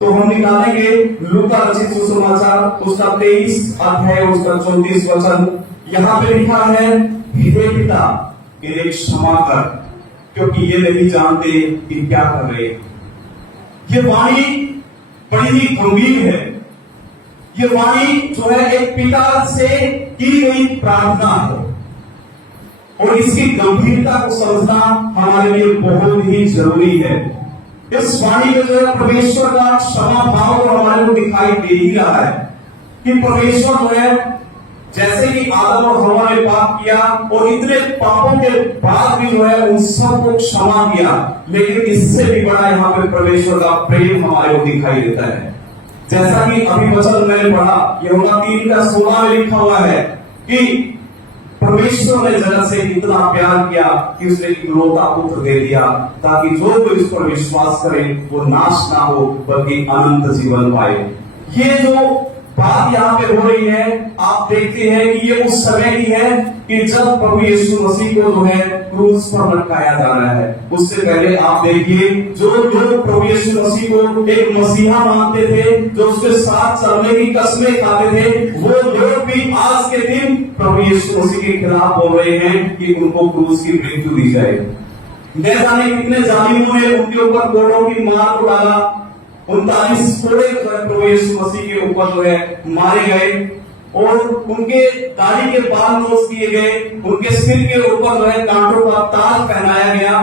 तो हम निकालेंगे लूका रचित सुसमाचार उसका 23 अध्याय उसका 34 वचन। यहाँ पे लिखा है, हे पिता इन्हें क्षमा कर, क्योंकि ये नहीं जानते कि क्या कर रहे। ये वाणी बड़ी ही गंभीर है। ये वाणी जो है एक पिता से की गई प्रार्थना है, और इसकी गंभीरता को समझना हमारे लिए बहुत ही जरूरी है। इस वाणी में जो है परमेश्वर का क्षमा भाव तो हमारे को दिखाई दे ही रहा है कि परमेश्वर जो है, जैसे कि आदम और हव्वा ने पाप किया और इतने पापों के बाद भी जो है उन सबको क्षमा किया, लेकिन इससे भी बड़ा यहाँ पे परमेश्वर का प्रेम हमारे को दिखाई देता है। जैसा कि अभी वचन मैंने पढ़ा, यूहन्ना 3:16 में लिखा हुआ है कि परमेश्वर ने जगत से इतना प्यार किया कि उसने इकलौता पुत्र दे दिया, ताकि जो कोई उस पर विश्वास करे वो नाश ना हो बल्कि अनंत जीवन पाए। ये जो बात यहाँ पे हो रही है, आप देखते हैं कि ये उस समय की है कि जब प्रभु यीशु मसीह को जो है क्रूस पर लटकाया जा रहा है। उससे पहले आप देखिए, जो लोग प्रभु यीशु मसीह को एक मसीहा मानते थे, जो उसके साथ चलने की कस्में खाते थे, वो लोग भी आज के दिन प्रभु यीशु मसीह के खिलाफ बोल रहे हैं कि उनको क्रूस की मृत्यु दी जाए। न जाने कितने जालिमों ने उनके ऊपर कोड़ों की मार को डाला। 39 कोड़े प्रभु यीशु मसीह के ऊपर जो है मारे गए, और उनके दाढ़ी के बाल नोच किए गए, उनके सिर के ऊपर जो है कांटों का ताज पहनाया गया।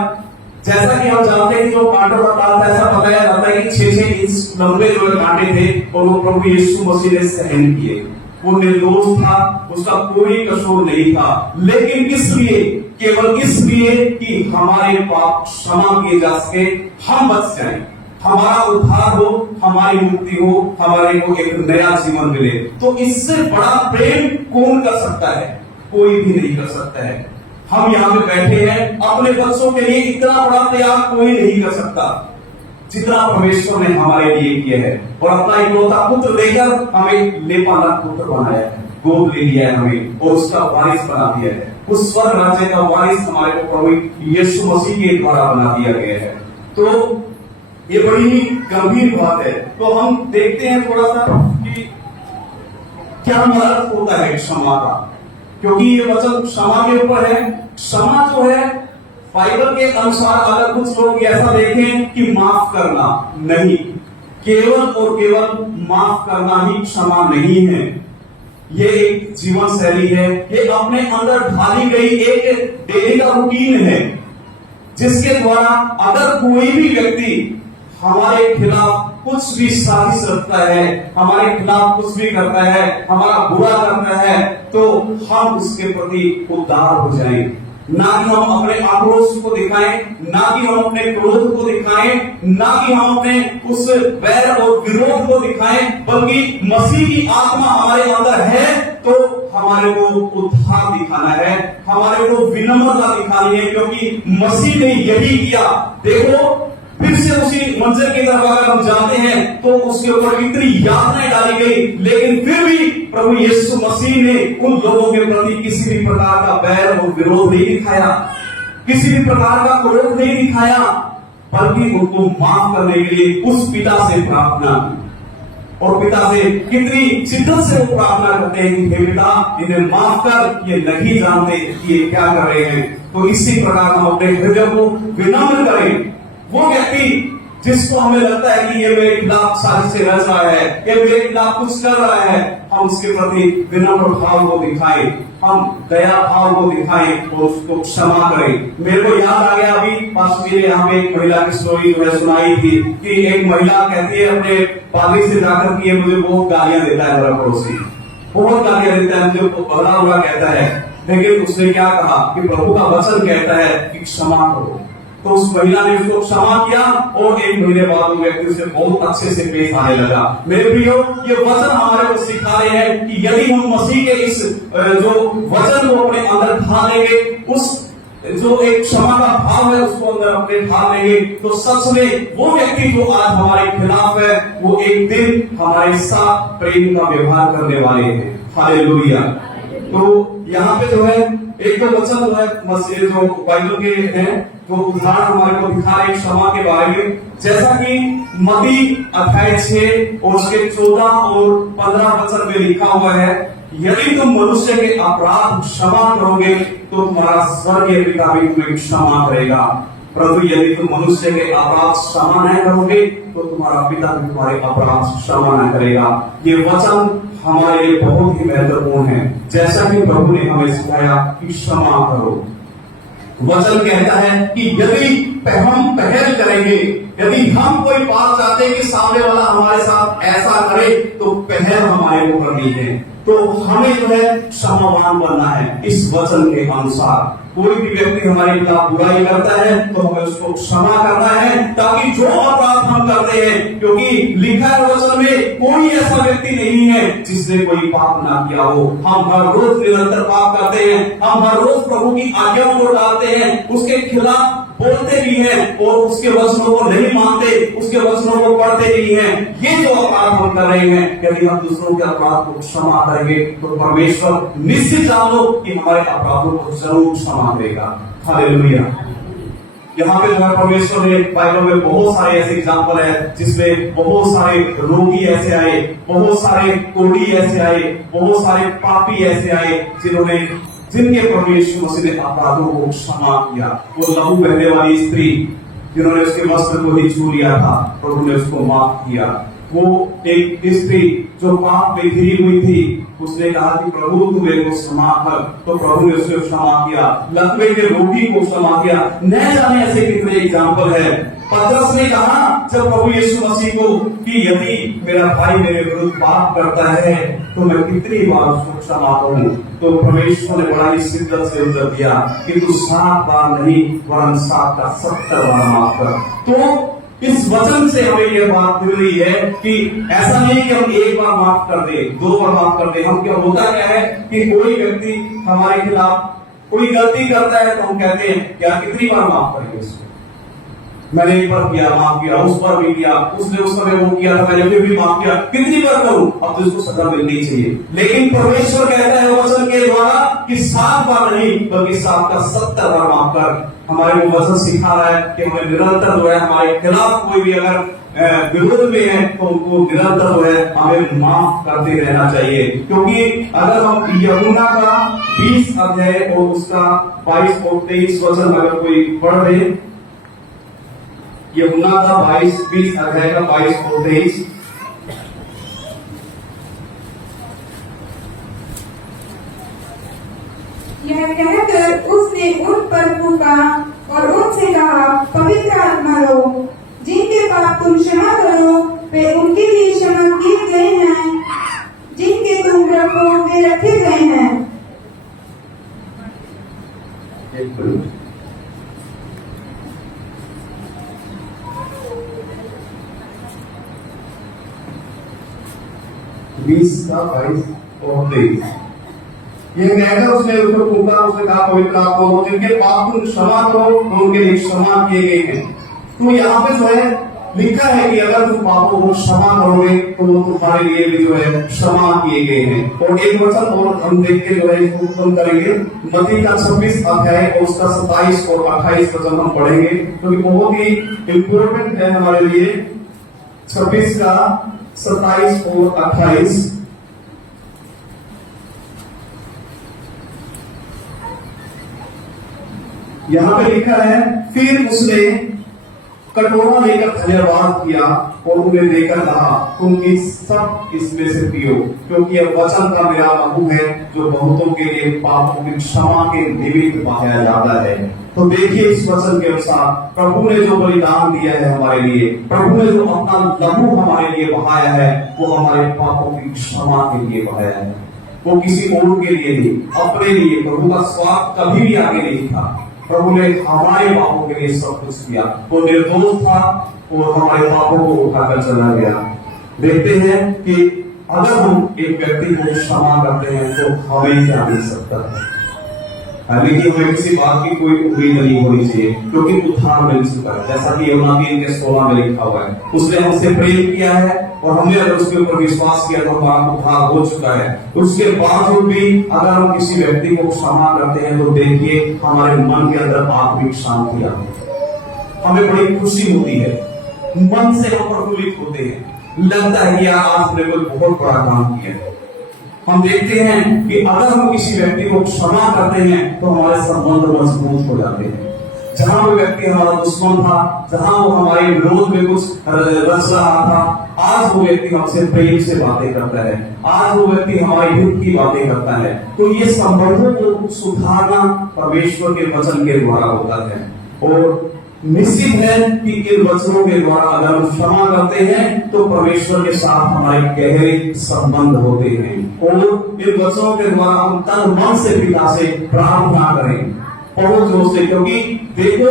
जैसा कि हम जानते हैं, जो कांटों का ताज ऐसा बताया जाता है कि 6-6 इंच लंबे जो कांटे थे, और वो प्रभु यीशु मसीह ने सहन किए। वो निर्दोष था, उसका कोई कसूर नहीं था, लेकिन इसलिए, केवल इसलिए कि हमारे पाप क्षमा किए जा सके, हम बच जाएं, हमारा उद्धार हो, हमारी मुक्ति हो, हमारे को एक नया जीवन मिले। तो इससे बड़ा प्रेम कौन कर सकता है? कोई भी नहीं कर सकता है। हम यहाँ पे बैठे हैं, अपने बच्चों के लिए इतना बड़ा त्याग कोई नहीं कर सकता जितना परमेश्वर ने हमारे लिए किया है। और अपना इकलौता पुत्र देकर हमें लेपाला पुत्र बनाया है, गोद ले लिया है हमें, और उसका वारिस बना दिया है। उस स्वर्ग राज्य का वारिस हमारे को प्रभु यीशु मसीह के द्वारा बना दिया गया है। तो ये बड़ी ही गंभीर बात है। तो हम देखते हैं थोड़ा सा कि क्या मतलब होता है क्षमा का, क्योंकि ये वचन क्षमा के ऊपर है। क्षमा जो है बाइबल के अनुसार, अगर कुछ लोग ऐसा देखें कि माफ करना, नहीं, केवल और केवल माफ करना ही क्षमा नहीं है। ये एक जीवन शैली है, ये अपने अंदर ढाली गई एक डेली का रूटीन है, जिसके द्वारा अगर कोई भी व्यक्ति हमारे खिलाफ कुछ भी साजिश रखता है, हमारे खिलाफ कुछ भी करता है, हमारा बुरा करता है, तो हम उसके प्रति उदार हो जाएं। ना कि हम अपने आक्रोश को दिखाएं, ना कि हम अपने क्रोध को दिखाएं, ना कि हम अपने उस वैर और विरोध को दिखाएं, बल्कि मसीह की आत्मा हमारे अंदर है तो हमारे को उद्धार दिखाना है, हमारे को विनम्रता दिखानी है, क्योंकि मसीह ने यही किया। देखो, फिर से उसी मंजर की तरफ अगर हम जाते हैं तो उसके ऊपर इतनी यातनाएं डाली गई, लेकिन फिर भी प्रभु यीशु मसीह ने उन लोगों के प्रति किसी भी प्रकार का बैर और विरोध नहीं दिखाया, किसी भी प्रकार का क्रोध नहीं दिखाया, बल्कि उनको माफ करने के लिए उस पिता से प्रार्थना की। और पिता से कितनी शिद्दत से वो प्रार्थना करते हैं कि हे पिता, इन्हें माफ कर, ये नहीं जानते कि ये क्या कर रहे हैं। तो इसी प्रकार हम अपने हृदय को विनम्र करें। वो व्यक्ति जिसको हमें लगता है कि ये मेरे खिलाफ साजिश से रच रहा है, ये मेरे खिलाफ कुछ कर रहा है, हम उसके प्रति विनम्र भाव को दिखाएं, हम दया भाव को दिखाएं और उसको क्षमा करें। मेरे को याद आ गया अभी, पास मेरे यहाँ पे एक महिला की स्टोरी जो है सुनाई थी कि एक महिला कहती है अपने पादरी से जाकर कि ये मुझे बहुत गालियां देता है, मेरा पड़ोसी बहुत गालियां देता है, मुझे बड़ा हुआ कहता है। लेकिन उसने क्या कहा कि प्रभु का वचन कहता है कि क्षमा करो। तो उस महिला ने उसको क्षमा किया, और एक महीने बाद वो व्यक्ति उसे बहुत अच्छे से पेश आने लगा। मेरे प्रियो, ये वचन हमारे को सिखा रहे हैं कि यदि हम मसीह के इस जो वचन को अपने अंदर ढालेंगे, उस जो एक क्षमा का भाव है उसको अंदर अपने ढालेंगे, तो सच में वो व्यक्ति जो आज हमारे खिलाफ है, वो एक दिन हमारे साथ प्रेम का व्यवहार करने वाले हैं। हालेलुया। तो यहाँ पे जो है एक तो वचन जो है मसीह जो बाइबल के हैं वो उदाहरण हमारे को दिखा रहे क्षमा के बारे में, जैसा कि मत्ती अध्याय 6 और उसके 14 और 15 वचन में लिखा हुआ है, यदि तुम मनुष्य के अपराध क्षमा करोगे तो तुम्हारा स्वर्गीय पिता भी तुम्हें क्षमा करेगा, परंतु यदि तुम मनुष्य के अपराध क्षमा नहीं करोगे तो तुम्हारा पिता भी तुम्हारे अपराध क्षमा न करेगा। ये वचन हमारे लिए बहुत ही महत्वपूर्ण है, जैसा कि प्रभु ने हमें सिखाया कि क्षमा करो। वचन कहता है कि यदि हम पहल करेंगे, यदि हम कोई बात चाहते हैं कि सामने वाला हमारे साथ ऐसा करे तो पहल हमारे को करनी है, तो हमें जो है क्षमावान बनना है इस वचन के अनुसार। कोई भी व्यक्ति हमारे खिलाफ बुराई करता है तो हमें उसको क्षमा करना है, ताकि जो अपराध हम करते हैं, क्योंकि लिखा है वचन में कोई ऐसा व्यक्ति नहीं है जिसने कोई पाप ना किया हो। हम हर रोज निरंतर पाप करते हैं, हम हर रोज प्रभु की आज्ञाओं को डालते हैं, उसके खिलाफ बोलते भी हैं और उसके वचनों को नहीं मानते, उसके वचनों को पढ़ते भी हैं। ये जो अपराध हम कर रहे हैं, यदि हम दूसरों के अपराध को क्षमा करेंगे तो परमेश्वर निश्चित जान लो कि हमारे अपराधों को जरूर क्षमा करेगा। हालेलुया। यहाँ पे जो है परमेश्वर ने बाइबल में बहुत सारे ऐसे एग्जाम्पल है जिसमें बहुत सारे रोगी ऐसे आए, बहुत सारे कोढ़ी ऐसे आए, बहुत सारे पापी ऐसे आए जिनके प्रभु यीशु मसीह ने अपराधों को क्षमा किया। वो लहू बहने वाली स्त्री जिन्होंने उसके वस्त्र को ही छू लिया था, प्रभु ने उसको माफ किया। वो एक स्त्री जो पाप में घिरी हुई थी, उसने कहा कि प्रभु तू मेरे को क्षमा कर, तो प्रभु ने उसे क्षमा किया। लकवे के रोगी को क्षमा किया। न जाने ऐसे कितने एग्जाम्पल है। पतरस ने कहा जब प्रभु यीशु मसीह को कि यदि मेरा भाई मेरे विरुद्ध पाप करता है तो मैं कितनी बार उसको क्षमा करूं, तो परमेश्वर ने बड़ा ही शिद्दत से उत्तर दिया कि तू 7 बार नहीं वरन 7 का 70 बार माफ कर। तो इस वचन से हमें यह बात मिल रही है कि ऐसा नहीं कि हम 1 बार माफ कर दे, 2 बार माफ कर दे। हम क्या होता क्या है कि कोई व्यक्ति हमारे खिलाफ कोई गलती करता है तो हम कहते हैं क्या कितनी बार माफ करेंगे उसको, मैंने एक बार किया माफ किया, उस पर भी किया, उसने उस समय वो किया था मैंने भी माफ किया, कितनी बार करूं, अब तो इसको सजा मिलनी चाहिए। लेकिन परमेश्वर कहता है वचन के द्वारा कि 7 बार नहीं बल्कि 7 का 70 बार माफ कर। हमारे को वचन सिखा रहा है कि हमें निरंतर जो है हमारे खिलाफ कोई भी अगर विरोध में है तो उनको निरंतर जो है हमें माफ करते रहना चाहिए। क्योंकि अगर हम यूहन्ना का 20 अध्याय और उसका 22 और 23 वचन अगर कोई पढ़ रहे, यूहन्ना का 20 अध्याय का 22 और 23, यह कहकर उसने उन पर फूंका और उनसे कहा, पवित्र आत्मा लो, जिनके पाप तुम क्षमा करो वे उनके लिए क्षमा किए गए हैं, जिनके तुम रखो वे रखे गए हैं। बीस का 22 और 23 ये कहकर उसने उसको फूंका, उसने कहा पवित्र आत्मा लो, जिनके पाप तुम क्षमा करो तो उनके लिए क्षमा किए गए हैं। तो यहाँ पे जो है लिखा है कि अगर तुम पापों को क्षमा करोगे तो वो तुम्हारे लिए भी जो है क्षमा किए गए हैं। और एक वचन और हम देख के जो है इसको खत्म करेंगे, मत्ती का 26 अध्याय और उसका 27 और 28 वचन हम पढ़ेंगे क्योंकि बहुत ही इंपॉर्टेंट है हमारे लिए। 26 का 27 और 28 यहाँ पे लिखा है, फिर उसने कटोरा लेकर धन्यवाद किया और उन्हें देकर कहा, तुम सब इसमें से पियो, क्योंकि यह वचन का मेरा लहू है जो बहुतों के लिए पापों की क्षमा के निमित्त बहाया जाता है। तो देखिए इस वचन के अनुसार प्रभु ने जो बलिदान दिया है हमारे लिए, प्रभु ने जो अपना लहू हमारे लिए बहाया है, वो हमारे पापों की क्षमा के लिए बहाया है। वो किसी और के लिए नहीं, अपने लिए। प्रभु का स्वार्थ कभी भी आगे नहीं था। प्रभु ने हमारे पापों के लिए सब कुछ किया। वो निर्दोष था और हमारे पापों को उठाकर चला गया। देखते हैं कि अगर हम एक व्यक्ति को क्षमा करते हैं तो हमें क्या मिल सकता है। लेकिन हमें किसी बात की कोई उम्मीद नहीं होनी चाहिए क्योंकि उद्धार मिल चुका है, जैसा कि यूहन्ना 3:16 में लिखा हुआ है। उसने हमसे प्रेम किया है और हमने अगर उसके ऊपर विश्वास किया तो हमारा उद्धार हो चुका है। उसके बावजूद भी अगर हम किसी व्यक्ति को क्षमा करते हैं तो देखिए हमारे मन के अंदर आत्मिक शांति आती है, हमें बड़ी खुशी होती है, मन से हम प्रफुल्लित होते हैं, लगता है कि यार आज हमने कोई बहुत बड़ा काम किया है। हम देखते हैं कि अगर हम किसी व्यक्ति को क्षमा करते हैं तो हमारे संबंध मजबूत हो जाते हैं। जहां वो व्यक्ति हमारा दुश्मन था, जहां वो हमारे विरोध में कुछ रच रहा था, आज वो व्यक्ति हमसे प्रेम से बातें करता है, आज वो व्यक्ति हमारे हित की बातें करता है। तो ये संबंधों को सुधारना परमेश्वर के वचन के द्वारा होता है। और निश्चित है कि इन वचनों के द्वारा अगर हम क्षमा करते हैं तो परमेश्वर के साथ हमारे गहरे संबंध होते हैं। और इन वचनों के द्वारा हम तन मन से पिता से प्रार्थना करें बहुत जोर से, क्योंकि देखो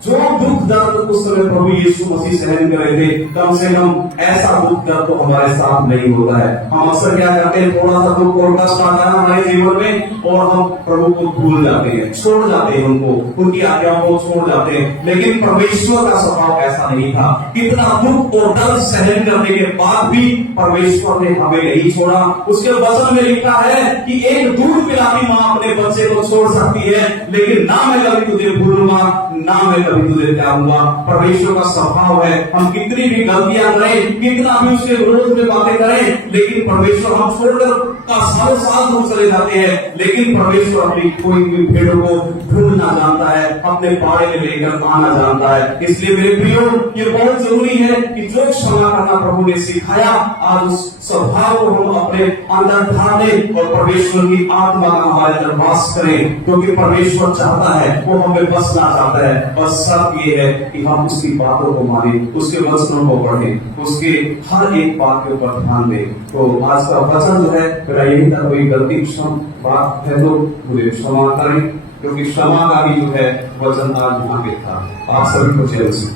जो दुख दर्द उस समय प्रभु यीशु मसीह सहन कर रहे थे, कम से कम ऐसा दुख दर्द तो हमारे साथ नहीं होता है। हम अक्सर क्या करते हैं, थोड़ा सा दुख और कष्ट आता है हमारे जीवन में और हम प्रभु को भूल जाते हैं, छोड़ जाते हैं उनको, उनकी आज्ञाओं को छोड़ जाते हैं। लेकिन परमेश्वर का स्वभाव ऐसा नहीं था। कितना दुख और दर्द सहन करने के बाद भी परमेश्वर ने हमें नहीं छोड़ा। उसके वचन में लिखा है कि एक दूध पिलाती माँ अपने बच्चे को छोड़ सकती है, लेकिन ना मैं कभी तुझे भूलूंगा, ना मैं कभी तुझे त्यागूंगा। परमेश्वर का स्वभाव है, हम कितनी भी गलतियां करें, कितना भी उसके विरोध में बातें करें, लेकिन परमेश्वर हम छोड़कर सालों साल दूर चले जाते हैं, लेकिन परमेश्वर अपनी कोई भी भेड़ को ढूंढना जानता है, अपने बाड़े में लेकर आना जानता है। इसलिए मेरे प्रियो, ये बहुत जरूरी है कि जो क्षमा करना प्रभु ने सिखाया, आज उस स्वभाव को हम अपने अंदर ढालें और परमेश्वर की आत्मा का हमारे अंदर वास करें, क्योंकि परमेश्वर चाहता है, वो हमें बसना चाहता है। बस सब ये है कि हम उसकी बातों को माने, उसके वचनों को पढ़ें, उसके हर एक बात के ऊपर ध्यान दें। तो आज का वचन जो है मेरा यही था, कोई गलती बात है तो मुझे क्षमा करें, क्योंकि क्षमा का भी जो है वचन आज वहां पे था। आप सभी को जय मसीह।